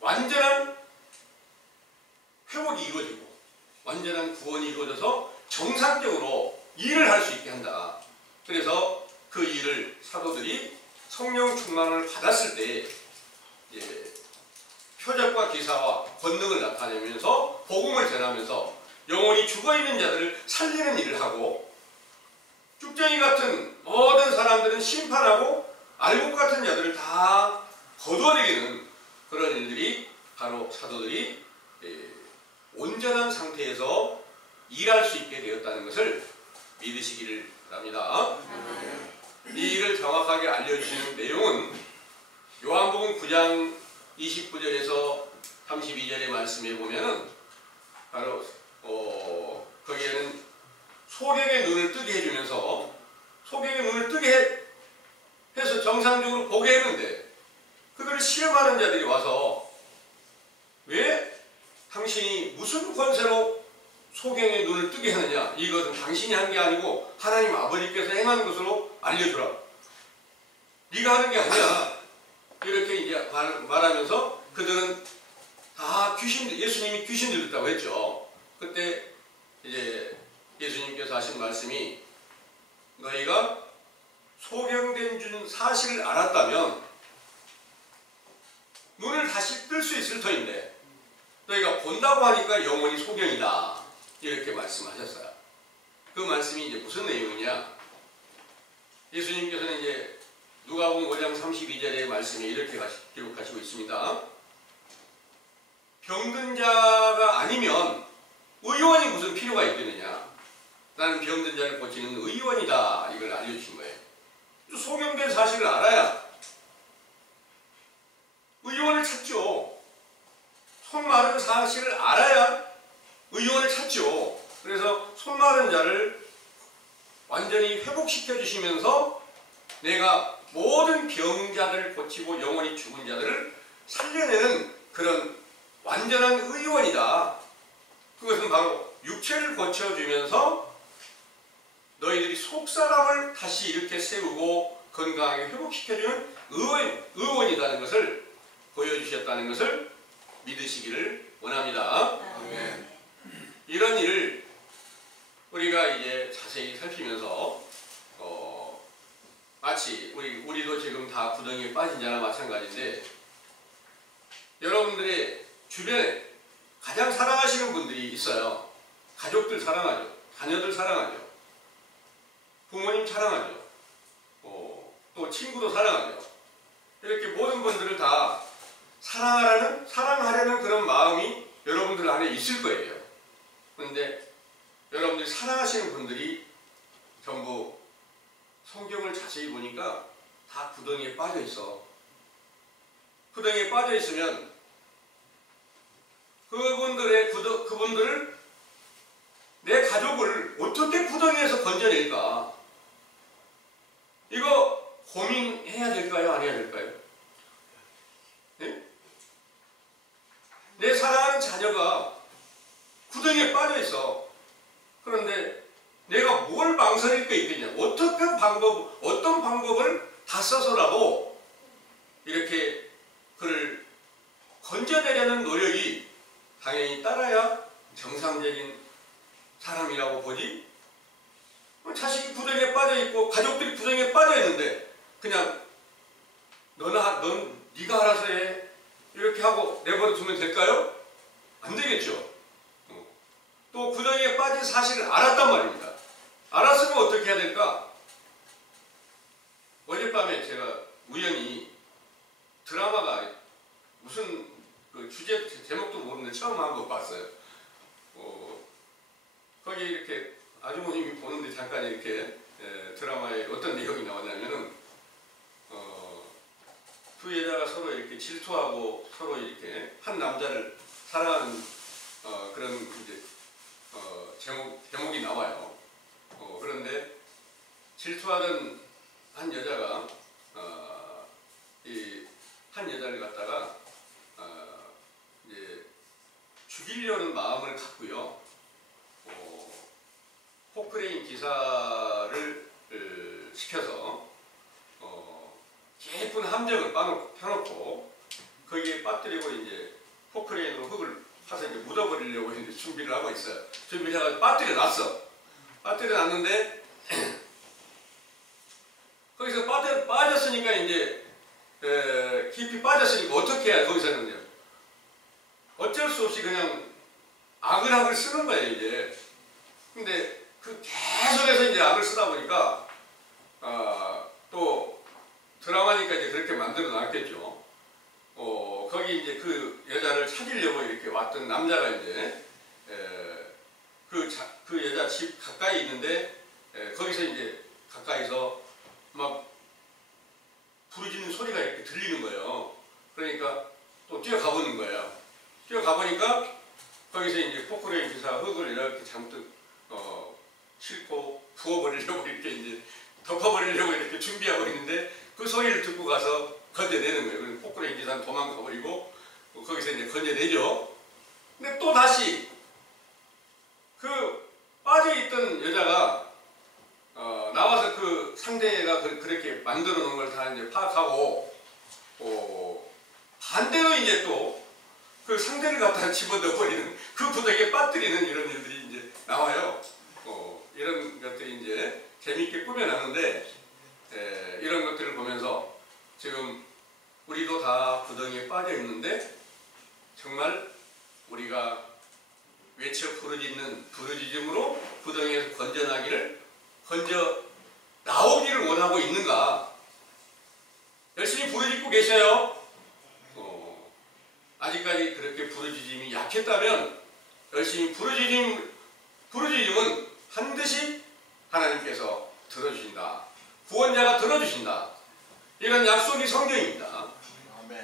완전한 회복이 이루어지고 완전한 구원이 이루어져서 정상적으로 일을 할 수 있게 한다. 그래서 그 일을 사도들이 성령 충만을 받았을 때 표적과 기사와 권능을 나타내면서 복음을 전하면서 영혼이 죽어있는 자들을 살리는 일을 하고, 쭉정이 같은 모든 사람들은 심판하고 알곡 같은 자들을 다 거두어내기는 그런 일들이 바로 사도들이 온전한 상태에서 일할 수 있게 되었다는 것을 믿으시기를 바랍니다. 이 일을 정확하게 알려주시는 내용은 요한복음 9장 29절에서 32절의 말씀에 보면은 바로 거기에는 소경의 눈을 뜨게 해주면서, 소경의 눈을 뜨게 해서 정상적으로 보게 했는데 그들을 시험하는 자들이 와서 왜 당신이 무슨 권세로 소경의 눈을 뜨게 하느냐, 이것은 당신이 한 게 아니고 하나님 아버지께서 행한 것으로 알려주라, 네가 하는 게 아니야, 이렇게 이제 말하면서 그들은 다 예수님이 귀신 들렸다고 했죠. 그때 이제 예수님께서 하신 말씀이, 너희가 소경된 줄 사실을 알았다면 눈을 다시 뜰 수 있을 터인데 너희가 본다고 하니까 영원히 소경이다, 이렇게 말씀하셨어요. 그 말씀이 이제 무슨 내용이냐, 예수님께서는 이제 누가복음 5장 32절의 말씀에 이렇게 기록하시고 있습니다. 병든 자가 아니면 의원이 무슨 필요가 있겠느냐, 나는 병든 자를 고치는 의원이다, 이걸 알려주신 거예요. 소경된 사실을 알아야 의원을 찾죠. 손 마른 사실을 알아야 의원을 찾죠. 그래서 손 마른 자를 완전히 회복시켜 주시면서 내가 모든 병자들을 고치고 영원히 죽은 자들을 살려내는 그런 완전한 의원이다. 그것은 바로 육체를 고쳐주면서 너희들이 속사람을 다시 이렇게 세우고 건강하게 회복시켜주는 의원이라는 것을 보여주셨다는 것을 믿으시기를 원합니다. 아멘. 이런 일을 우리가 이제 자세히 살피면서 마치 우리도 지금 다 구덩이에 빠진 자나 마찬가지인데, 여러분 주변에 가장 사랑하시는 분들이 있어요. 가족들 사랑하죠. 자녀들 사랑하죠. 부모님 사랑하죠. 또 친구도 사랑하죠. 이렇게 모든 분들을 다 사랑하려는 그런 마음이 여러분들 안에 있을 거예요. 그런데 여러분들이 사랑하시는 분들이 전부 성경을 자세히 보니까 다 구덩이에 빠져 있어. 구덩이에 빠져 있으면 그분들을 내 가족을 어떻게 구덩이에서 건져낼까? 이거 고민해야 될까요? 안 해야 될까요? 네? 내 사랑하는 자녀가 구덩이에 빠져 있어. 그런데 내가 뭘 망설일 게 있겠냐? 어떤 방법을 다 써서라도 이렇게 그를 건져내려는 노력이 당연히 따라야 정상적인 사람이라고 보지? 자식이 구덩이에 빠져있고 가족들이 구덩이에 빠져있는데 그냥 넌 네가 알아서 해 이렇게 하고 내버려 두면 될까요? 안 되겠죠. 또 구덩이에 빠진 사실을 알았단 말입니다. 알았으면 어떻게 해야 될까? 어젯밤에 제가 우연히 드라마가 무슨 그 주제 제목도 모르는데 처음 한번 봤어요. 거기 이렇게 아주머님이 보는데 잠깐 이렇게 드라마에 어떤 내용이 나오냐면은 두 여자가 서로 이렇게 질투하고 서로 이렇게 한 남자를 사랑하는 그런 이제 제목이 나와요. 그런데 질투하던 한 여자가 이 한 여자를 갖다가 이제 죽이려는 마음을 갖고요. 포크레인 기사를 시켜서 예쁜 함정을 펴놓고 거기에 빠뜨리고 이제 포크레인으로 흙을 파서 이제 묻어버리려고 이제 준비를 하고 있어요. 준비를 해가지고 빠뜨려놨어. 빠뜨려놨는데 거기서 빠졌으니까 이제 깊이 빠졌으니까 어떻게 해야 거기서는요. 어쩔 수 없이 그냥 악을 쓰는 거예요 이제. 근데 그 계속해서 이제 악을 쓰다 보니까 또 드라마니까 이제 그렇게 만들어 놨겠죠. 거기 이제 그 여자를 찾으려고 이렇게 왔던 남자가 이제 그 여자 집 가까이 있는데 거기서 이제 가까이서 막 부르짖는 소리가 이렇게 들리는 거예요. 그러니까 또 뛰어가보는 거예요. 뛰어가보니까 거기서 이제 포크레인 기사가 흙을 이렇게 잔뜩 싣고 부어버리려고 이렇게 이제 덮어버리려고 이렇게 준비하고 있는데 그 소리를 듣고 가서 건져내는 거예요. 그래서 포크레인 기사는 도망가버리고 거기서 이제 건져내죠. 근데 또 다시 그 빠져있던 여자가 나와서 그 상대가 그렇게 만들어 놓은 걸 다 이제 파악하고 반대로 이제 또 그 상대를 갖다가 집어넣어버리는 그 구덩이에 빠뜨리는 이런 일들이 이제 나와요. 이런 것들이 이제 재미있게 꾸며놨는데 이런 것들을 보면서 지금 우리도 다 구덩이에 빠져 있는데 정말 우리가 외쳐 부르짖는 부르짖음으로 구덩이에서 건져 나오기를 원하고 있는가? 열심히 부르짖고 계셔요. 아직까지 그렇게 부르짖음이 약했다면 열심히 부르짖음은 반드시 하나님께서 들어주신다. 구원자가 들어주신다. 이런 약속이 성경입니다.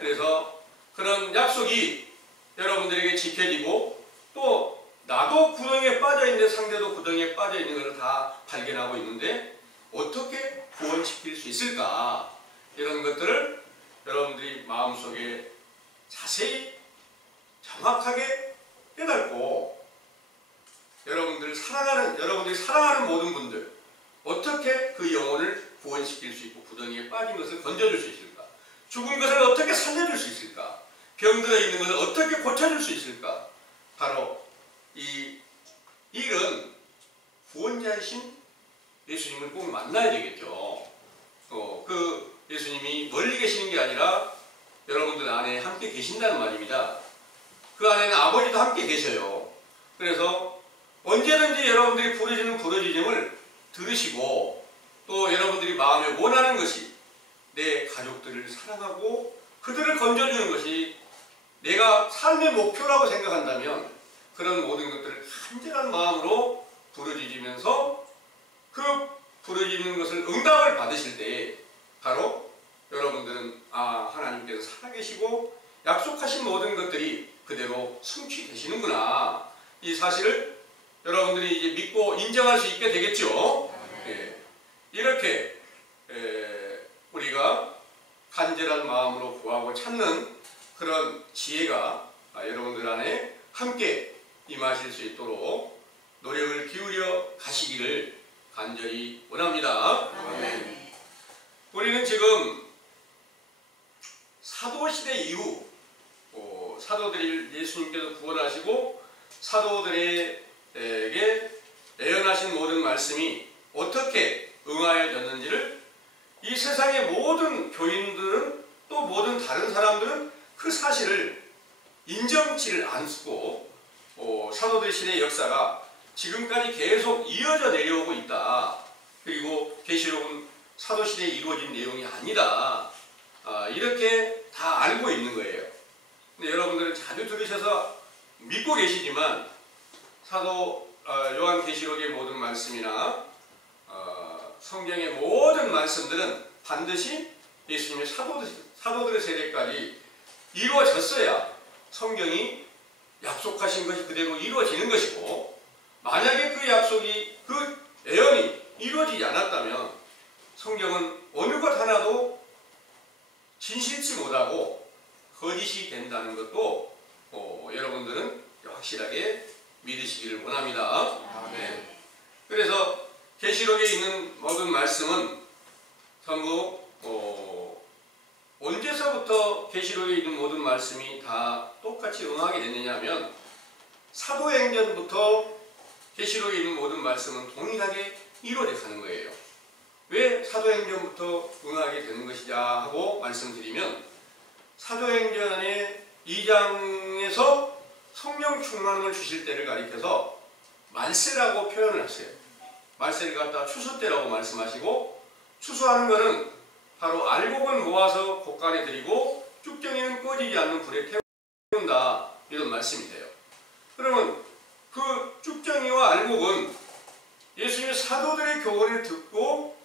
그래서 그런 약속이 여러분들에게 지켜지고 또 나도 구덩이에 빠져있는데 상대도 구덩이에 빠져있는 것을 다 발견하고 있는데 어떻게 구원시킬 수 있을까? 이런 것들을 여러분들이 마음속에 자세히 정확하게 깨닫고 여러분들이 사랑하는 모든 분들 어떻게 그 영혼을 구원시킬 수 있고 구덩이에 빠진 것을 건져줄 수 있을까? 죽은 것을 어떻게 살려줄 수 있을까? 병들어 있는 것을 어떻게 고쳐줄 수 있을까? 바로 이 일은 구원자이신 예수님을 꼭 만나야 되겠죠. 그 예수님이 멀리 계시는 게 아니라 여러분들 안에 함께 계신다는 말입니다. 그 안에는 아버지도 함께 계셔요. 그래서 언제든지 여러분들이 부르짖는 부르짖음을 들으시고 또 여러분들이 마음에 원하는 것이 내 가족들을 사랑하고 그들을 건져주는 것이 내가 삶의 목표라고 생각한다면 그런 모든 것들을 간절한 마음으로 부르짖으면서 그 부르짖는 것을 응답을 받으실 때 바로 여러분들은 하나님께서 살아계시고 약속하신 모든 것들이 그대로 성취되시는구나, 이 사실을 여러분들이 이제 믿고 인정할 수 있게 되겠죠. 예. 이렇게 우리가 간절한 마음으로 구하고 찾는 그런 지혜가 여러분들 안에 함께 임하실 수 있도록 노력을 기울여 가시기를 간절히 원합니다. 아멘. 우리는 지금 사도시대 이후 사도들을 예수님께서 구원하시고 사도들에게 예언하신 모든 말씀이 어떻게 응하여졌는지를 이 세상의 모든 교인들은 또 모든 다른 사람들은 그 사실을 인정치를 않고 사도들 시대의 역사가 지금까지 계속 이어져 내려오고 있다. 그리고 계시록은 사도시대에 이루어진 내용이 아니다. 이렇게 다 알고 있는 거예요. 근데 여러분들은 자주 들으셔서 믿고 계시지만 사도 요한계시록의 모든 말씀이나 성경의 모든 말씀들은 반드시 예수님의 사도들의 세대까지 이루어졌어야 성경이 약속하신 것이 그대로 이루어지는 것이고, 만약에 그 약속이, 그 예언이 이루어지지 않았다면 성경은 어느 것 하나도 진실치 못하고 거짓이 된다는 것도 여러분들은 확실하게 믿으시기를 원합니다. 네. 그래서 계시록에 있는 모든 말씀은 전부 언제서부터 계시록에 있는 모든 말씀이 다 똑같이 응하게 됐느냐 하면 사도행전부터 계시록에 있는 모든 말씀은 동일하게 이루어져 가는 거예요. 왜 사도행전부터 응하게 되는 것이냐 하고 말씀드리면, 사도행전의 2장에서 성령 충만을 주실 때를 가리켜서 말세라고 표현을 했어요. 말세를 갖다 추수 때라고 말씀하시고, 추수하는 것은 바로 알곡은 모아서 곡간에 들이고 쭉정이는 꺼지지 않는 불에 태운다, 이런 말씀이 돼요. 그러면 그 쭉정이와 알곡은 예수님의 사도들의 교훈을 듣고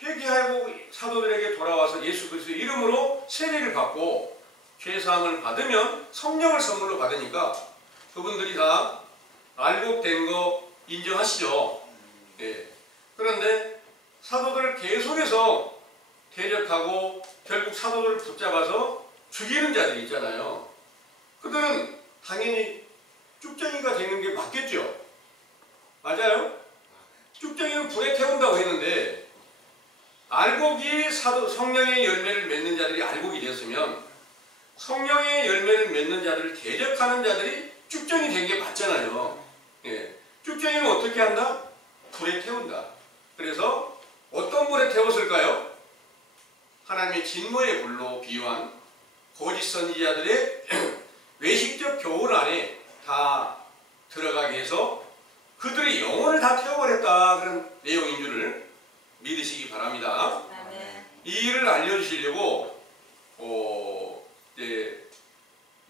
회개하고 사도들에게 돌아와서 예수 그리스도의 이름으로 세례를 받고 죄사함을 받으면 성령을 선물로 받으니까 그분들이 다 알곡된 거 인정하시죠. 예. 그런데 사도들을 계속해서 대적하고 결국 사도들을 붙잡아서 죽이는 자들이 있잖아요. 그들은 당연히 쭉정이가 되는 게 맞겠죠. 맞아요? 쭉정이는 불에 태운다고 했는데 알곡이 성령의 열매를 맺는 자들이 알곡이 되었으면 성령의 열매를 맺는 자들을 대적하는 자들이 쭉정이 된 게 맞잖아요. 예. 쭉정이는 어떻게 한다? 불에 태운다. 그래서 어떤 불에 태웠을까요? 하나님의 진노의 불로 비유한 거짓 선지자들의 외식적 교훈 안에 다 들어가게 해서 그들의 영혼을 다 태워버렸다, 그런 내용인 줄을 믿으시기 바랍니다. 아멘. 이 일을 알려주시려고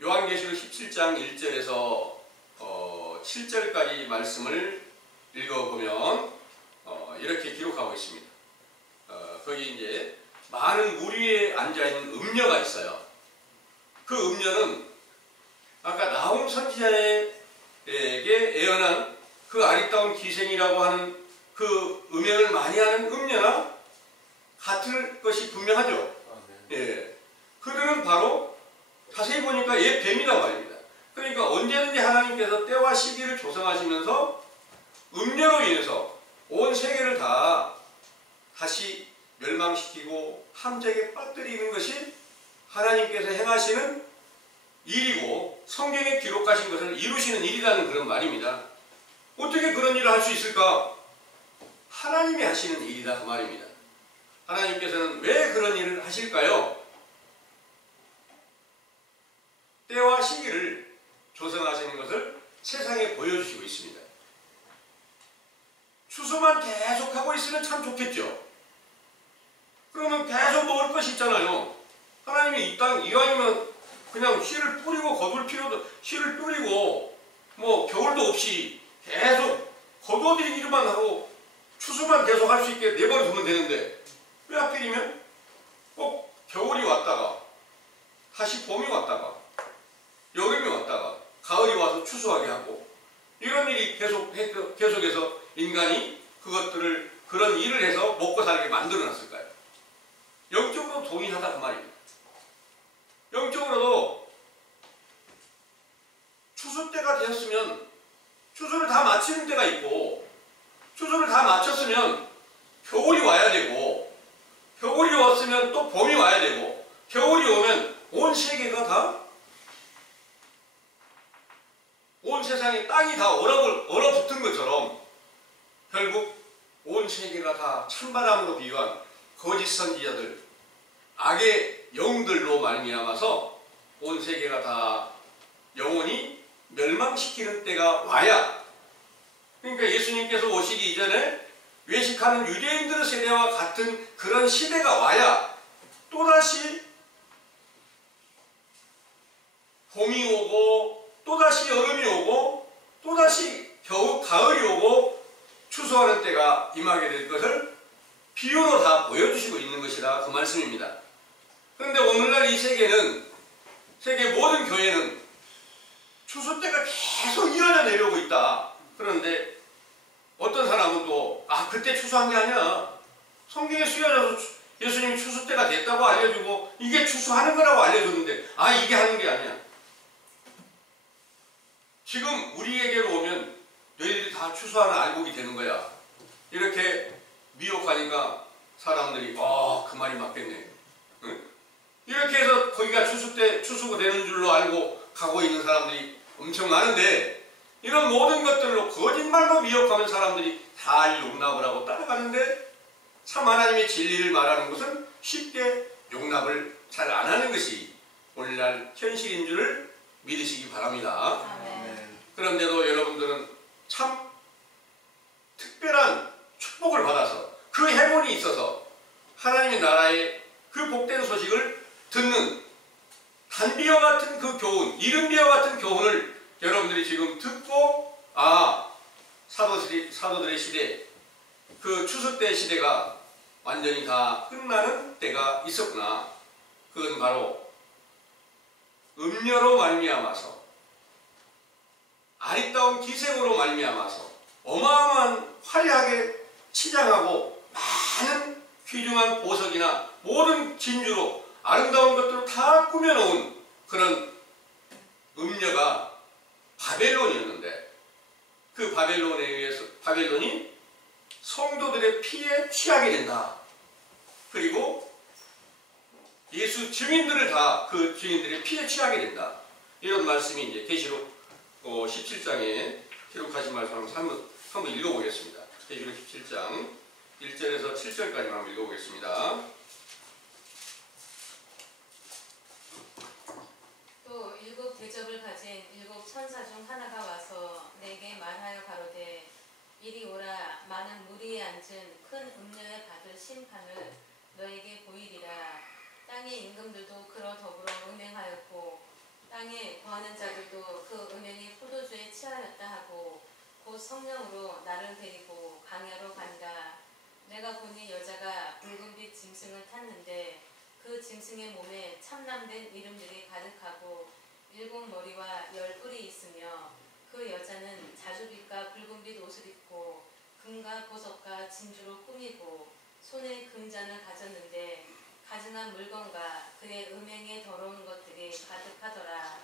요한계시록 17장 1절에서 7절까지 말씀을 읽어보면 이렇게 기록하고 있습니다. 거기 이제 많은 물 위에 앉아있는 음녀가 있어요. 그 음녀는 아까 나홈 선지자에게 예언한 그 아리따운 기생이라고 하는 그 음행을 많이 하는 음녀나 같을 것이 분명하죠. 예. 그들은 바로 자세히 보니까 옛 뱀이란 말입니다. 그러니까 언제든지 하나님께서 때와 시기를 조성하시면서 음녀로 인해서 온 세계를 다시 멸망시키고 함정에 빠뜨리는 것이 하나님께서 행하시는 일이고 성경에 기록하신 것을 이루시는 일이라는 그런 말입니다. 어떻게 그런 일을 할 수 있을까? 하나님이 하시는 일이다, 그 말입니다. 하나님께서는 왜 그런 일을 하실까요? 때와 시기를 조성하시는 것을 세상에 보여주시고 있습니다. 추수만 계속하고 있으면 참 좋겠죠. 그러면 계속 먹을 것이 있잖아요. 하나님이 이 땅 이왕이면 그냥 씨를 뿌리고 거둘 필요도, 씨를 뿌리고 뭐 겨울도 없이 계속 거둬들이기만 하고 추수만 계속 할 수 있게 내버려 두면 되는데, 왜 하필이면 꼭 겨울이 왔다가 다시 봄이 왔다가 여름이 왔다가 가을이 와서 추수하게 하고, 이런 일이 계속해서 인간이 그런 일을 해서 먹고 살게 만들어 놨을까요? 영적으로 동의하다 그 말입니다. 영적으로도 추수 때가 되었으면 추수를 다 마치는 때가 있고, 추수를 다 마쳤으면 겨울이 와야 되고, 겨울이 왔으면 또 봄이 와야 되고, 겨울이 오면 온 세계가 다, 온 세상에 땅이 다 얼어붙은 것처럼 결국 온 세계가 다 찬바람으로 비유한 거짓 선지자들, 악의 영들로 말미암아서 온 세계가 다 영원히 멸망시키는 때가 와야, 그러니까 예수님께서 오시기 이전에 외식하는 유대인들의 세대와 같은 그런 시대가 와야 또다시 봄이 오고 또다시 여름이 오고 또다시 가을이 오고 추수하는 때가 임하게 될 것을 비유로 다 보여주시고 있는 것이다, 그 말씀입니다. 그런데 오늘날 이 세계 모든 교회는 추수 때가 계속 이어져 내려오고 있다. 그런데 어떤 사람은 또 그때 추수한 게 아니야, 성경에 쓰여져서 예수님이 추수 때가 됐다고 알려주고 이게 추수하는 거라고 알려줬는데 이게 하는 게 아니야. 지금 우리에게로 오면 너희들이 다 추수하는 알곡이 되는 거야. 이렇게 미혹하니까 사람들이 그 말이 맞겠네. 응? 이렇게 해서 거기가 추수가 되는 줄로 알고 가고 있는 사람들이 엄청 많은데, 이런 모든 것들로 거짓말로 미혹하면 사람들이 다 용납을 하고 따라가는데, 참 하나님의 진리를 말하는 것은 쉽게 용납을 잘 안 하는 것이 오늘날 현실인 줄을 믿으시기 바랍니다. 아멘. 그런데도 여러분들은 참 특별한 축복을 받아서 그 행운이 있어서 하나님의 나라의 그 복된 소식을 듣는 단비와 같은 그 교훈, 이른비와 같은 교훈을 여러분들이 지금 듣고 사도들의 시대, 그 추수 때 시대가 완전히 다 끝나는 때가 있었구나. 그건 바로 음녀로 말미암아서, 아리따운 기생으로 말미암아서 어마어마한 화려하게 치장하고 많은 귀중한 보석이나 모든 진주로 아름다운 것들을 다 꾸며놓은 그런 음녀가 바벨론이었는데, 그 바벨론에 의해서 바벨론이 성도들의 피에 취하게 된다. 그리고 예수 증인들을 다 그 증인들의 피에 취하게 된다. 이런 말씀이 이제 계시록 17장에 기록하신 말씀을 한번 읽어보겠습니다. 계시록 17장 1절에서 7절까지만 한번 읽어보겠습니다. 또 일곱 대접을 가진 일곱 천사 중 하나가 와서 내게 말하여 가로되 이리 오라. 많은 무리에 앉은 큰 음녀에 받을 심판을 너에게 보이리라. 땅의 임금들도 그로 더불어 음행하였고 땅에 거하는 자들도 그 음행의 포도주에 취하였다 하고 곧 성령으로 나를 데리고 광야로 가니라. 내가 보니 여자가 붉은빛 짐승을 탔는데 그 짐승의 몸에 참남된 이름들이 가득하고 일곱 머리와 열 뿔이 있으며 그 여자는 자주빛과 붉은빛 옷을 입고 금과 보석과 진주로 꾸미고 손에 금잔을 가졌는데 가증한 물건과 그의 음행에 더러운 것들이 가득하더라.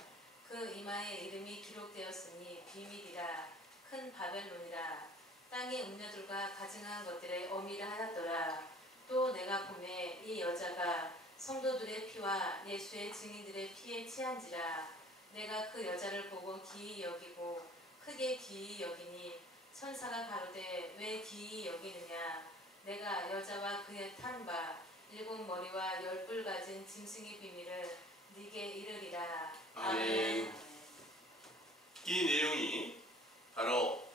그 이마에 이름이 기록되었으니 비밀이라. 큰 바벨론이라. 땅의 음녀들과 가증한 것들에 어미를 하였더라. 또 내가 보매 이 여자가 성도들의 피와 예수의 증인들의 피에 취한지라. 내가 그 여자를 보고 기이 여기고 크게 기이 여기니 천사가 가로되 왜 기이 여기느냐. 내가 여자와 그의 탄 바 일곱 머리와 열 뿔 가진 짐승의 비밀을 네게 이르리라. 아멘. 이 내용이 바로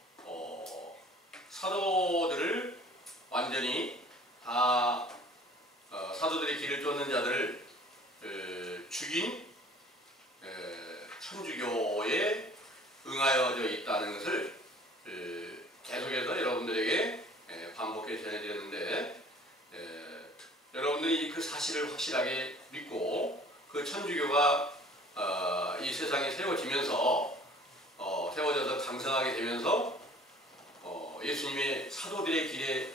사도들을 완전히 다 사도들의 길을 쫓는 자들을 죽인 천주교에 응하여져 있다는 것을 계속해서 여러분들에게 반복해 전해드렸는데, 여러분들이 그 사실을 확실하게 믿고 그 천주교가 이 세상에 세워져서 강성하게 되면서 예수님의 사도들의 길에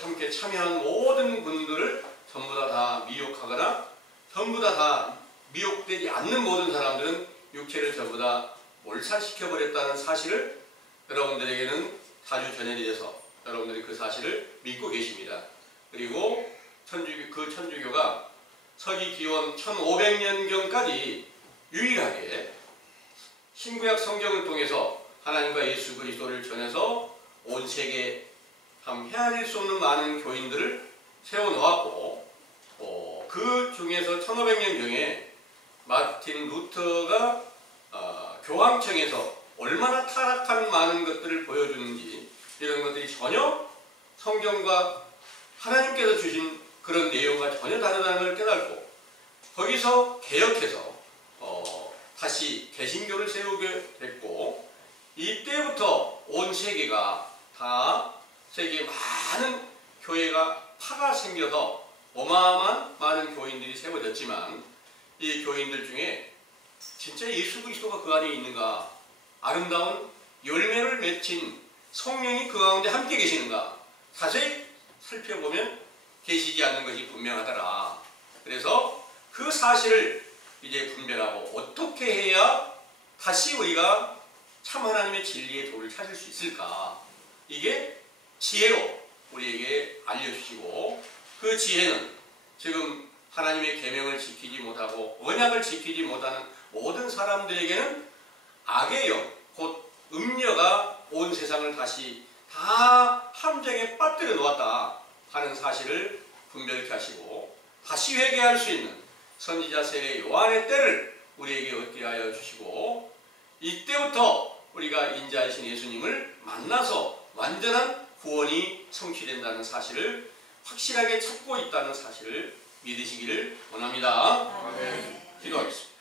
함께 참여한 모든 분들을 전부 다 미혹하거나 전부 다 미혹되지 않는 모든 사람들은 육체를 전부 다 몰살시켜버렸다는 사실을 여러분들에게는 자주 전해드려서 여러분들이 그 사실을 믿고 계십니다. 그리고 그 천주교가 서기 기원 1500년경까지 유일하게 신구약 성경을 통해서 하나님과 예수 그리스도를 전해서 온 세계에 참 헤아릴 수 없는 많은 교인들을 세워놓았고, 그 중에서 1500년경에 마틴 루터가 교황청에서 얼마나 타락한 많은 것들을 보여주는지, 이런 것들이 전혀 성경과 하나님께서 주신 그런 내용과 전혀 다르다는 걸 깨닫고 거기서 개혁해서 다시 개신교를 세우게 됐고, 이때부터 온 세계가 다 세계에 많은 교회가 파가 생겨서 어마어마한 많은 교인들이 세워졌지만, 이 교인들 중에 진짜 예수 그리스도가 그 안에 있는가, 아름다운 열매를 맺힌 성령이 그 가운데 함께 계시는가, 자세히 살펴보면 계시지 않는 것이 분명하더라. 그래서 그 사실을 이제 분별하고 어떻게 해야 다시 우리가 참 하나님의 진리의 도를 찾을 수 있을까, 이게 지혜로 우리에게 알려주시고, 그 지혜는 지금 하나님의 계명을 지키지 못하고 언약을 지키지 못하는 모든 사람들에게는 악의 영, 곧 음녀가 온 세상을 다시 다 함정에 빠뜨려 놓았다 하는 사실을 분별케 하시고, 다시 회개할 수 있는 선지자 세례 요한의 때를 우리에게 얻게 하여 주시고, 이때부터 우리가 인자이신 예수님을 만나서 완전한 구원이 성취된다는 사실을 확실하게 찾고 있다는 사실을 믿으시기를 원합니다. 아멘. 기도하겠습니다.